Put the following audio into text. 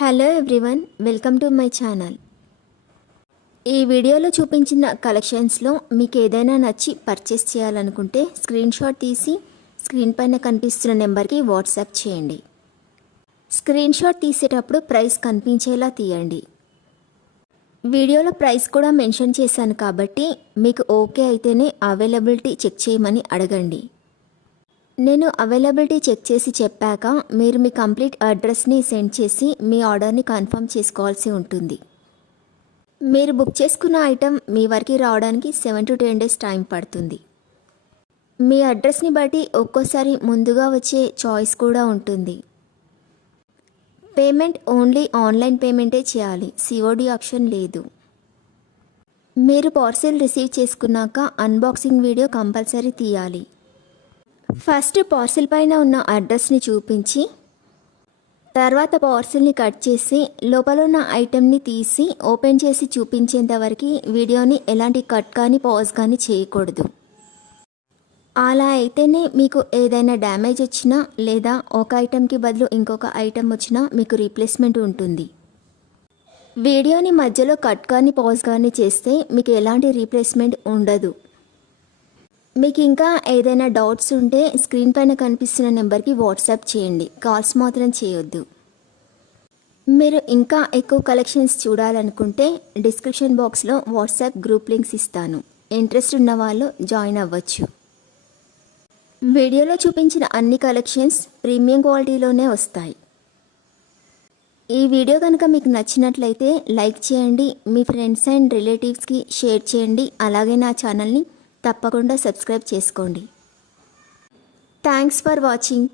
Hello everyone, welcome to my channel. ఈ వీడియోలో చూపించిన కలెక్షన్స్లో మీకు ఏదైనా నచ్చి పర్చేస్ చేయాలనుకుంటే స్క్రీన్ షాట్ తీసి స్క్రీన్ పైన కనిపిస్తున్న నెంబర్కి వాట్సాప్ చేయండి. స్క్రీన్ షాట్ తీసేటప్పుడు ప్రైస్ కనిపించేలా తీయండి. వీడియోలో ప్రైస్ కూడా మెన్షన్ చేశాను కాబట్టి మీకు ఓకే అయితేనే అవైలబిలిటీ చెక్ చేయమని అడగండి. నేను అవైలబిలిటీ చెక్ చేసి చెప్పాక మీరు మీ కంప్లీట్ అడ్రస్ని సెండ్ చేసి మీ ఆర్డర్ని కన్ఫర్మ్ చేసుకోవాల్సి ఉంటుంది. మీరు బుక్ చేసుకున్న ఐటెం మీ వరకు రావడానికి 7 to 10 days టైం పడుతుంది. మీ అడ్రస్ని బట్టి ఒక్కోసారి ముందుగా వచ్చే చాయిస్ కూడా ఉంటుంది. పేమెంట్ ఓన్లీ ఆన్లైన్ పేమెంటే చేయాలి, సిఓడి ఆప్షన్ లేదు. మీరు పార్సిల్ రిసీవ్ చేసుకున్నాక అన్బాక్సింగ్ వీడియో కంపల్సరీ తీయాలి. ఫస్ట్ పార్సిల్ పైన ఉన్న అడ్రస్ని చూపించి తర్వాత పార్సిల్ని కట్ చేసి లోపల ఉన్న ఐటెంని తీసి ఓపెన్ చేసి చూపించేంత వరకు వీడియోని ఎలాంటి కట్ కానీ పాజ్ కానీ చేయకూడదు. అలా అయితేనే మీకు ఏదైనా డ్యామేజ్ వచ్చినా లేదా ఒక ఐటెంకి బదులు ఇంకొక ఐటెం వచ్చినా మీకు రీప్లేస్మెంట్ ఉంటుంది. వీడియోని మధ్యలో కట్ కానీ పాజ్ కానీ చేస్తే మీకు ఎలాంటి రీప్లేస్మెంట్ ఉండదు. మీకు ఇంకా ఏదైనా డౌట్స్ ఉంటే స్క్రీన్ పైన కనిపిస్తున్న నెంబర్కి వాట్సాప్ చేయండి, కాల్స్ మాత్రం చేయొద్దు. మీరు ఇంకా ఎక్కువ కలెక్షన్స్ చూడాలనుకుంటే డిస్క్రిప్షన్ బాక్స్లో వాట్సాప్ గ్రూప్ లింక్స్ ఇస్తాను, ఇంట్రెస్ట్ ఉన్న వాళ్ళు జాయిన్ అవ్వచ్చు. వీడియోలో చూపించిన అన్ని కలెక్షన్స్ ప్రీమియం క్వాలిటీలోనే వస్తాయి. ఈ వీడియో కనుక మీకు నచ్చినట్లయితే లైక్ చేయండి, మీ ఫ్రెండ్స్ అండ్ రిలేటివ్స్కి షేర్ చేయండి. అలాగే నా ఛానల్ని తప్పకుండా సబ్స్క్రైబ్ చేసుకోండి. Thanks for watching.